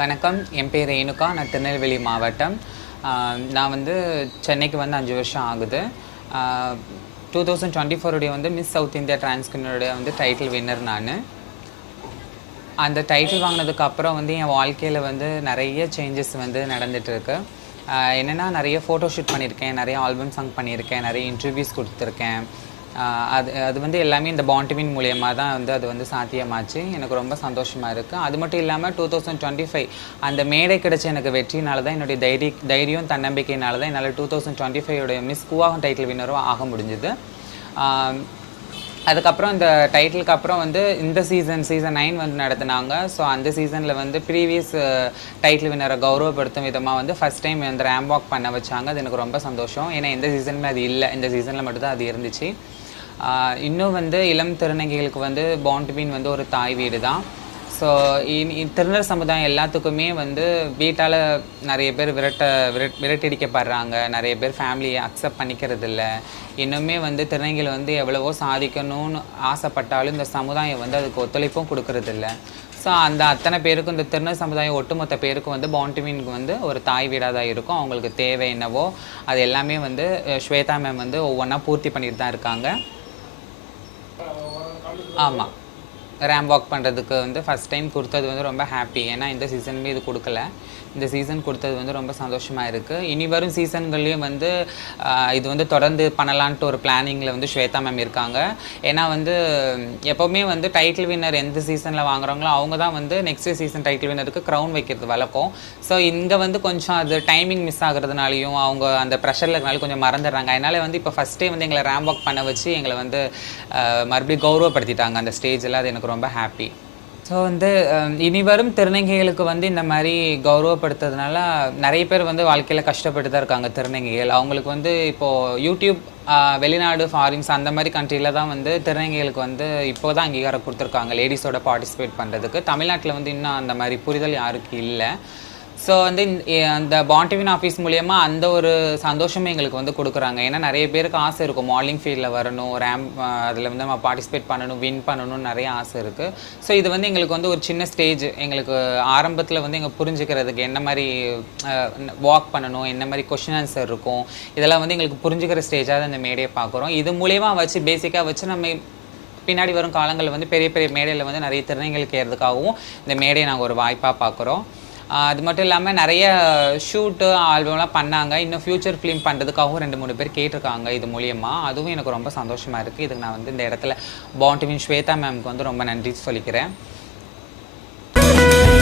வணக்கம். என் பேர் ரேணுகா. நான் திருநெல்வேலி மாவட்டம். நான் வந்து சென்னைக்கு வந்து 5 வருஷம் ஆகுது. 2024 வந்து மிஸ் சவுத் இந்தியா டிரான்ஸ்கினுடைய வந்து டைட்டில் வின்னர் நான். அந்த டைட்டில் வாங்கினதுக்கப்புறம் வந்து என் வாழ்க்கையில் வந்து நிறைய சேஞ்சஸ் வந்து நடந்துகிட்ருக்கு. என்னென்னா நிறைய ஃபோட்டோ ஷூட் பண்ணியிருக்கேன், நிறைய ஆல்பம் சாங் பண்ணியிருக்கேன், நிறைய இன்டர்வியூஸ் கொடுத்துருக்கேன். அது வந்து எல்லாமே இந்த பாண்ட் டு வின் மூலியமாக தான் வந்து அது வந்து சாத்தியமாச்சு. எனக்கு ரொம்ப சந்தோஷமாக இருக்குது. அது மட்டும் இல்லாமல் 2025 அந்த மேடை கிடைச்ச எனக்கு வெற்றினால தான், என்னுடைய தைரியம் தன்னம்பிக்கையினால தான் என்னால் 2025 மிஸ் கூவாகம் டைட்டில் வின்னரும் ஆக முடிஞ்சுது. அதுக்கப்புறம் இந்த டைட்டிலுக்கு அப்புறம் வந்து இந்த சீசன் 9 வந்து நடத்துனாங்க. ஸோ அந்த சீசனில் வந்து ப்ரீவியஸ் டைட்டில் வின்னரை கௌரவப்படுத்தும் விதமாக வந்து ஃபஸ்ட் டைம் வந்து ரேம்ப் வாக் பண்ண வச்சாங்க. அது எனக்கு ரொம்ப சந்தோஷம். ஏன்னா எந்த சீசனுமே அது இல்லை, இந்த சீசனில் மட்டும்தான் அது இருந்துச்சு. இன்னும் வந்து இளம் திருநங்கைகளுக்கு வந்து பாண்ட் டு வின் வந்து ஒரு தாய் வீடு தான். ஸோ திருநர் சமுதாயம் எல்லாத்துக்குமே வந்து வீட்டால் நிறைய பேர் விரட்டடிக்கப்படுறாங்க. நிறைய பேர் ஃபேமிலியை அக்செப்ட் பண்ணிக்கிறது இல்லை. இன்னுமே வந்து திருநங்கைகள் வந்து எவ்வளவோ சாதிக்கணும்னு ஆசைப்பட்டாலும் இந்த சமுதாயம் வந்து அதுக்கு ஒத்துழைப்பும் கொடுக்கறதில்ல. ஸோ அந்த அத்தனை பேருக்கும், இந்த திருநர் சமுதாயம் ஒட்டுமொத்த பேருக்கும் வந்து பாண்ட் டு வின்க்கு வந்து ஒரு தாய் வீடாக தான் இருக்கும். அவங்களுக்கு தேவை என்னவோ அது எல்லாமே வந்து ஸ்வேதா மேம் வந்து ஒவ்வொன்றா பூர்த்தி பண்ணிட்டு தான் இருக்காங்க. ஆமாம், ரேம்ப் வாக் பண்ணுறதுக்கு வந்து ஃபஸ்ட் டைம் கொடுத்தது வந்து ரொம்ப ஹாப்பி. ஏன்னா இந்த சீசனுமே இது கொடுக்கல. இந்த சீசன் கொடுத்தது வந்து ரொம்ப சந்தோஷமாக இருக்குது. இனி வரும் சீசன்கள்லேயும் வந்து இது வந்து தொடர்ந்து பண்ணலான்ட்டு ஒரு பிளானிங்கில் வந்து ஸ்வேதா மேம் இருக்காங்க. ஏன்னா வந்து எப்போவுமே வந்து டைட்டில் வின்னர் எந்த சீசனில் வாங்குறாங்களோ அவங்க தான் வந்து நெக்ஸ்ட் சீசன் டைட்டில் வின்னருக்கு க்ரௌன் வைக்கிறது வழக்கம். ஸோ இங்கே வந்து கொஞ்சம் அது டைமிங் மிஸ் ஆகுறதுனாலையும் அவங்க அந்த ப்ரெஷரில் இருக்கனாலும் கொஞ்சம் மறந்துடுறாங்க. அதனால் வந்து இப்போ ஃபஸ்ட்டே வந்து எங்களை ரேம்ப் வாக் பண்ண வச்சு எங்களை வந்து மறுபடியும் கௌரவப்படுத்திட்டாங்க அந்த ஸ்டேஜில். அது எனக்கு ரொம்ப ஹாப்பி. ஸோ வந்து இனி வரும் திருநங்கைகளுக்கு வந்து இந்த மாதிரி கௌரவப்படுத்துறதுனால நிறைய பேர் வந்து வாழ்க்கையில் கஷ்டப்பட்டு தான் இருக்காங்க திருநங்கைகள். அவங்களுக்கு வந்து இப்போது யூடியூப் வெளிநாடு ஃபாரின்ஸ் அந்த மாதிரி கண்ட்ரியில் தான் வந்து திருநங்கைகளுக்கு வந்து இப்போ தான் அங்கீகாரம் கொடுத்துருக்காங்க லேடிஸோட பார்ட்டிசிபேட் பண்ணுறதுக்கு. தமிழ்நாட்டில் வந்து இன்னும் அந்த மாதிரி புரிதல் யாருக்கு இல்லை. ஸோ வந்து அந்த பாண்ட் டு வின் ஆஃபீஸ் மூலயமா அந்த ஒரு சந்தோஷமே எங்களுக்கு வந்து கொடுக்குறாங்க. ஏன்னா நிறைய பேருக்கு ஆசை இருக்கும் மாடலிங் ஃபீல்டில் வரணும், அதில் வந்து நம்ம பார்ட்டிசிபேட் பண்ணணும், வின் பண்ணணும்னு நிறைய ஆசை இருக்குது. ஸோ இது வந்து எங்களுக்கு வந்து ஒரு சின்ன ஸ்டேஜ். எங்களுக்கு ஆரம்பத்தில் வந்து எங்கள் புரிஞ்சுக்கிறதுக்கு என்ன மாதிரி வாக் பண்ணணும், என்ன மாதிரி கொஷின் ஆன்சர் இருக்கும், இதெல்லாம் வந்து எங்களுக்கு புரிஞ்சுக்கிற ஸ்டேஜாக இந்த மேடையை பார்க்குறோம். இது மூலயமா வச்சு பேசிக்காக வச்சு நம்ம பின்னாடி வரும் காலங்களில் வந்து பெரிய பெரிய மேடையில் வந்து நிறைய திறமைகளுக்கு ஏறதுக்காகவும் இந்த மேடையை நாங்கள் ஒரு வாய்ப்பாக பார்க்குறோம். அது மட்டும் இல்லாமல் நிறைய ஷூட்டு ஆல்பம்லாம் பண்ணாங்க. இன்னும் ஃப்யூச்சர் ஃபிலிம் பண்ணுறதுக்காகவும் 2-3 பேர் கேட்டிருக்காங்க இது மூலியமாக. அதுவும் எனக்கு ரொம்ப சந்தோஷமாக இருக்குது. இதுக்கு நான் வந்து இந்த இடத்துல பாண்ட் டு வின் ஸ்வேதா மேம்க்கு வந்து ரொம்ப நன்றி சொல்லிக்கிறேன்.